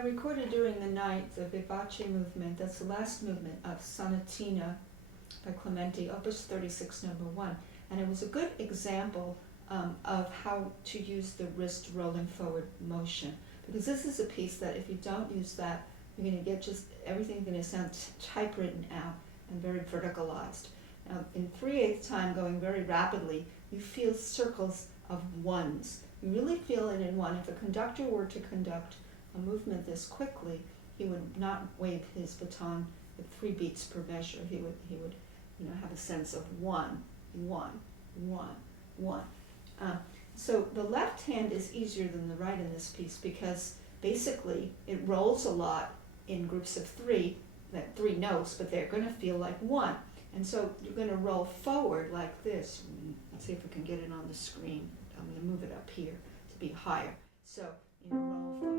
recorded during the night the Vivace movement. That's the last movement of Sonatina by Clementi, Opus 36, number 1. And it was a good example of how to use the wrist rolling forward motion. Because this is a piece that if you don't use that, you're going to get just, everything's going to sound typewritten out and very verticalized. Now, in 3/8 time, going very rapidly, you feel circles of ones. You really feel it in one. If a conductor were to conduct a movement this quickly, he would not wave his baton with 3 beats per measure. He would have a sense of one, one, one, one. So the left hand is easier than the right in this piece because basically it rolls a lot in groups of 3, that 3 notes, but they're going to feel like one. And so you're going to roll forward like this. Let's see if we can get it on the screen. I'm going to move it up here to be higher. So, roll forward.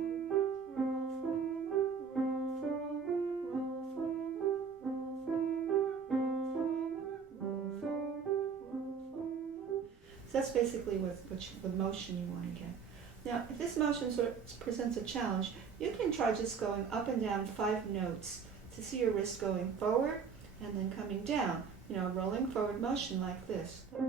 So that's basically the motion you want to get. Now, if this motion sort of presents a challenge, you can try just going up and down 5 notes to see your wrist going forward and then coming down. Rolling forward motion like this. And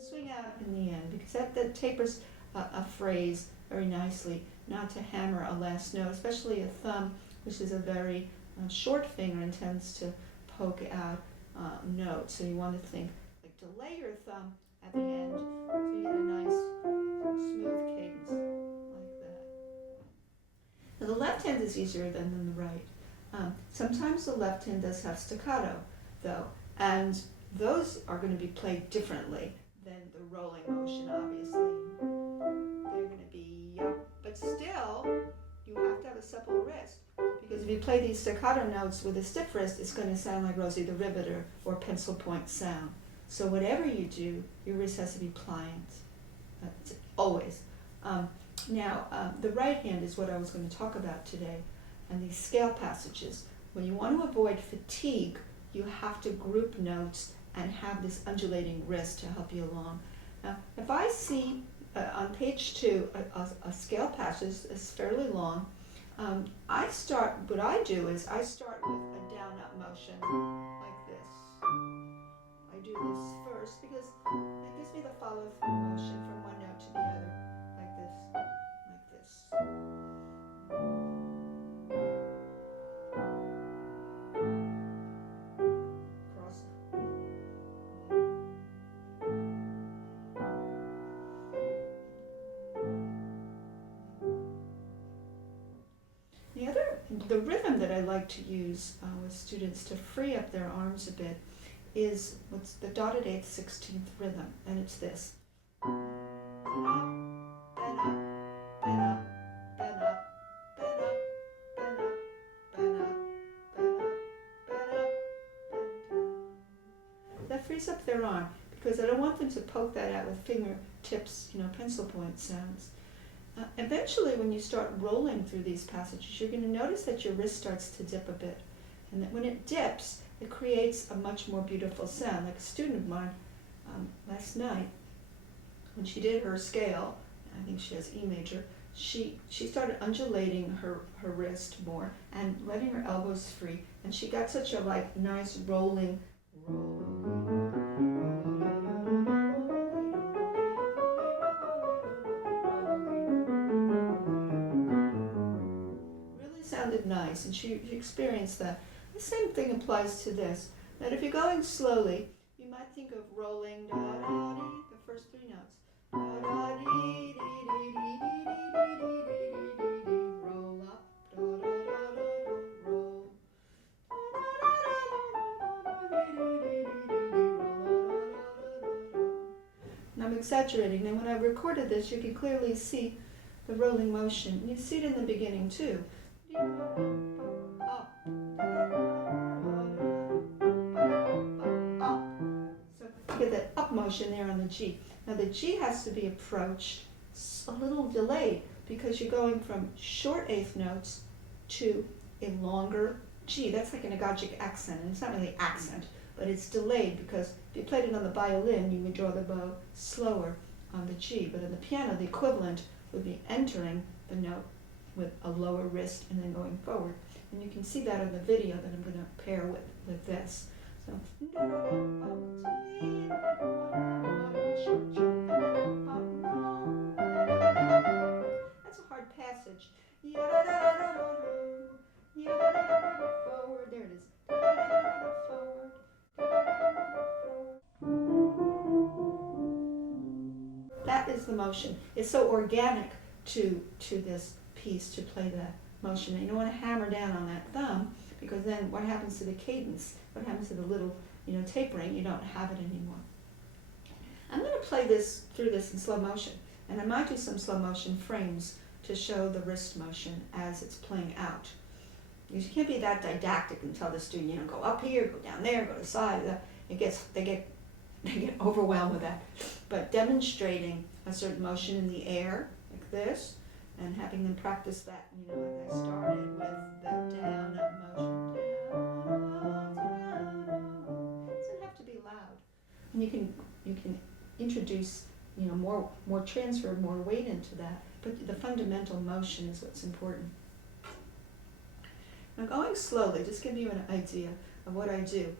swing out in the end, because that tapers a phrase very nicely, not to hammer a last note, especially a thumb, which is a very short finger and tends to poke out notes. So you want to think, like, delay your thumb at the end so you get a nice smooth cadence like that. Now the left hand is easier than the right. Sometimes the left hand does have staccato, though, and those are going to be played differently than the rolling motion, obviously. They're going to be up, but still, you have to have a supple wrist. Because if you play these staccato notes with a stiff wrist, it's going to sound like Rosie the Riveter or pencil point sound. So whatever you do, your wrist has to be pliant, always. Now, the right hand is what I was going to talk about today, and these scale passages. When you want to avoid fatigue, you have to group notes and have this undulating wrist to help you along. Now, if I see on page 2 a scale passage that's fairly long, what I do is I start with a down-up motion like this. I do this first because it gives me the follow-through motion from one note to the other, like this, like this. Cross. The rhythm that I like to use with students to free up their arms a bit is what's the dotted 8th 16th rhythm, and it's this. That frees up their arm because I don't want them to poke that out with fingertips, pencil point sounds. Eventually, when you start rolling through these passages, you're going to notice that your wrist starts to dip a bit. And that when it dips, it creates a much more beautiful sound. Like a student of mine last night, when she did her scale, I think she has E major, she started undulating her wrist more and letting her elbows free. And she got such a nice rolling. Sounded nice, and she experienced that. The same thing applies to this. That if you're going slowly, you might think of rolling da-da-dee, the first 3 notes. Da-da-dee, roll up, da-da-da-da-da, roll. And I'm exaggerating. Now when I recorded this, you can clearly see the rolling motion. You see it in the beginning too. Up. So you get that up motion there on the G. Now the G has to be approached a little delayed because you're going from short 8th notes to a longer G. That's like an agogic accent, and it's not really accent, but it's delayed because If you played it on the violin, you would draw the bow slower on the G, but on the piano, the equivalent would be entering the note with a lower wrist and then going forward. And you can see that in the video that I'm going to pair with this. So, that's a hard passage. Forward, there it is. Forward. That is the motion. It's so organic to this piece to play that motion. And you don't want to hammer down on that thumb, because then what happens to the cadence? What happens to the little, tapering? You don't have it anymore. I'm going to play this through this in slow motion, and I might do some slow motion frames to show the wrist motion as it's playing out. You can't be that didactic and tell the student, go up here, go down there, go to the side. They get overwhelmed with that. But demonstrating a certain motion in the air, like this, and having them practice that, like I started with the down up motion. It doesn't have to be loud. And you can introduce, more transfer, more weight into that. But the fundamental motion is what's important. Now going slowly, just give you an idea of what I do.